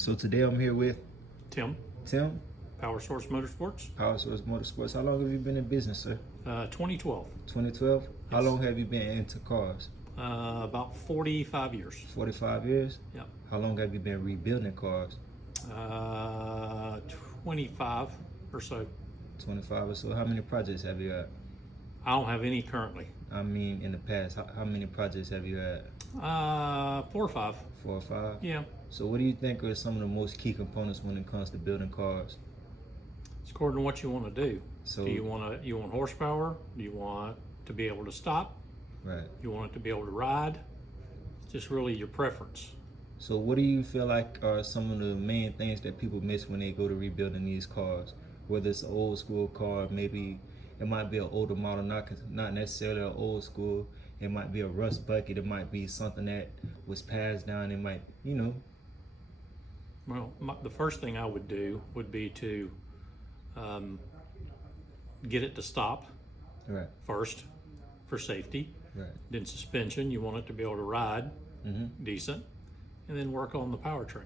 So today I'm here with Tim, Tim, PowerSource Motorsports, PowerSource Motorsports. How long have you been in business, sir? 2012. 2012? How Yes. long have you been into cars? About 45 years. 45 years? Yep. How long have you been rebuilding cars? 25 or so. 25 or so. How many projects have you had? I don't have any currently. I mean, in the past, how many projects have you had? 4 or 5. 4 or 5? Yeah. So what do you think are some of the most key components when it comes to building cars? It's according to what you want to do. So Do you want horsepower? Do you want to be able to stop? right. You want it to be able to ride? It's just really your preference. So what do you feel like are some of the main things that people miss when they go to rebuilding these cars? Whether it's an old school car, maybe it might be an older model, not necessarily an old school. It might be a rust bucket. It might be something that was passed down. It might, Well, the first thing I would do would be to get it to stop right, first for safety. right. Then suspension, you want it to be able to ride decent, and then work on the powertrain.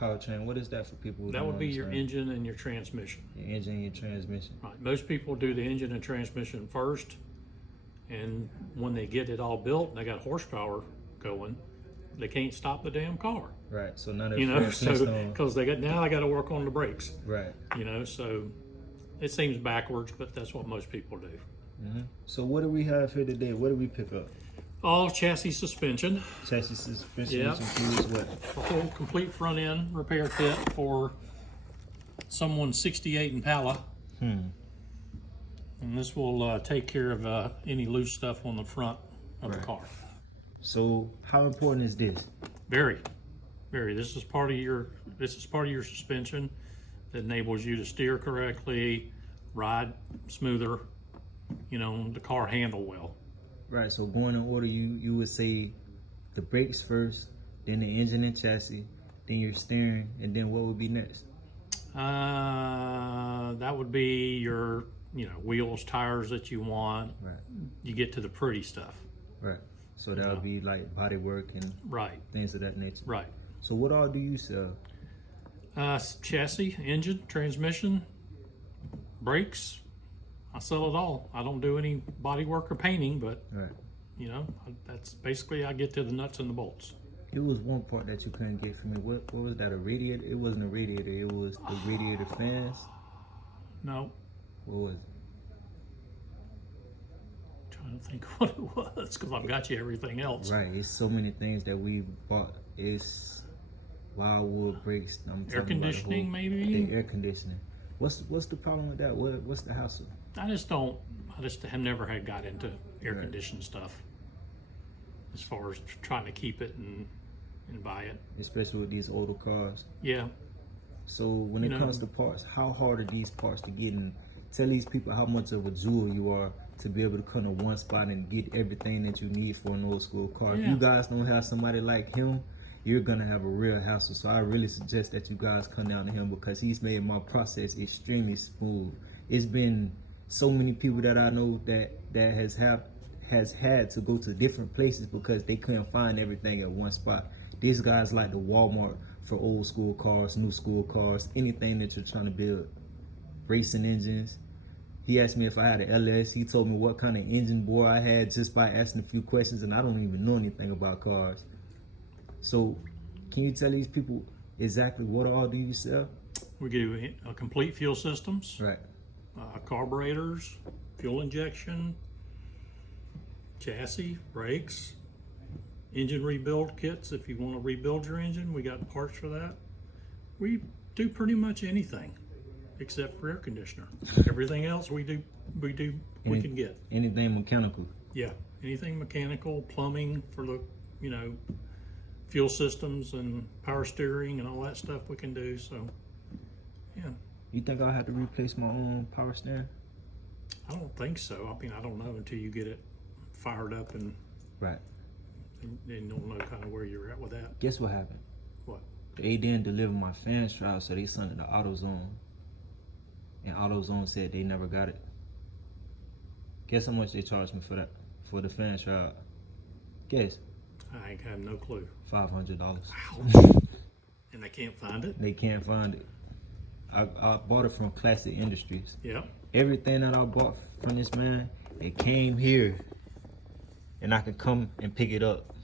Powertrain. What is that for people who That don't would be your understand? engine and your transmission. Your engine and your transmission. Right. Most people do the engine and transmission first, and when they get it all built and they got horsepower going, they can't stop the damn car. Right. So none of Because they got to work on the brakes. right. So it seems backwards, but that's what most people do. So what do we have here today? What do we pick up? All chassis suspension, Chassis suspension, Yeah. which includes what? a whole complete front end repair kit for someone's 68 Impala. And this will take care of any loose stuff on the front of the Right. car. So how important is this? Very, very. This is part of your suspension that enables you to steer correctly, ride smoother, the car handle well. Right, so going in order, you would say the brakes first, then the engine and chassis, then your steering, and then what would be next? That would be your, wheels, tires that you want. Right, You get to the pretty stuff. right. So that would be like body work and Right, things of that nature. right. So what all do you sell? Chassis, engine, transmission, brakes. I sell it all. I don't do any body work or painting, but Right. that's basically I get to the nuts and the bolts. It was one part that you couldn't get from me. What was that, a radiator? It wasn't a radiator, it was the radiator fans. No, What was it? trying to think what it was because I've got you everything else. Right, it's so many things that we bought. It's wildwood brakes. I'm Air talking about the conditioning, whole- maybe? The air conditioning. What's the problem with that? What's the hassle? I just have never had got into air Right. conditioned stuff as far as trying to keep it and buy it. Especially with these older cars. Yeah. So when it comes to parts, how hard are these parts to get in? Tell these people how much of a jewel you are to be able to come to one spot and get everything that you need for an old school car. If Yeah. you guys don't have somebody like him, you're gonna have a real hassle. So I really suggest that you guys come down to him because he's made my process extremely smooth. It's been so many people that I know that has had to go to different places because they couldn't find everything at one spot. These guys like the Walmart for old school cars, new school cars, anything that you're trying to build. Racing engines. He asked me if I had an LS. He told me what kind of engine bore I had just by asking a few questions, and I don't even know anything about cars. So can you tell these people exactly what all do you sell? We do complete fuel systems, Right. Carburetors, fuel injection, chassis, brakes, engine rebuild kits. If you want to rebuild your engine, we got parts for that. We do pretty much anything except for air conditioner. Everything else we can get. Anything mechanical. Yeah, anything mechanical, plumbing for the, fuel systems and power steering and all that stuff we can do. So, yeah. You think I'll have to replace my own power steering? I don't think so. I mean, I don't know until you get it fired up and Right. you'll know kind of where you're at with that. Guess what happened? What? They didn't deliver my fan shroud, so they sent it to AutoZone. And AutoZone said they never got it. Guess how much they charged me for that? For the fan shroud? Guess. I have no clue. $500. And they can't find it. They can't find it. I bought it from Classic Industries. Yep. Everything that I bought from this man, it came here, and I could come and pick it up.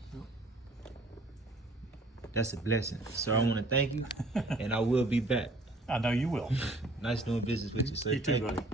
That's a blessing. So I want to thank you, and I will be back. I know you will. Nice doing business with you, sir. You too, Thank buddy.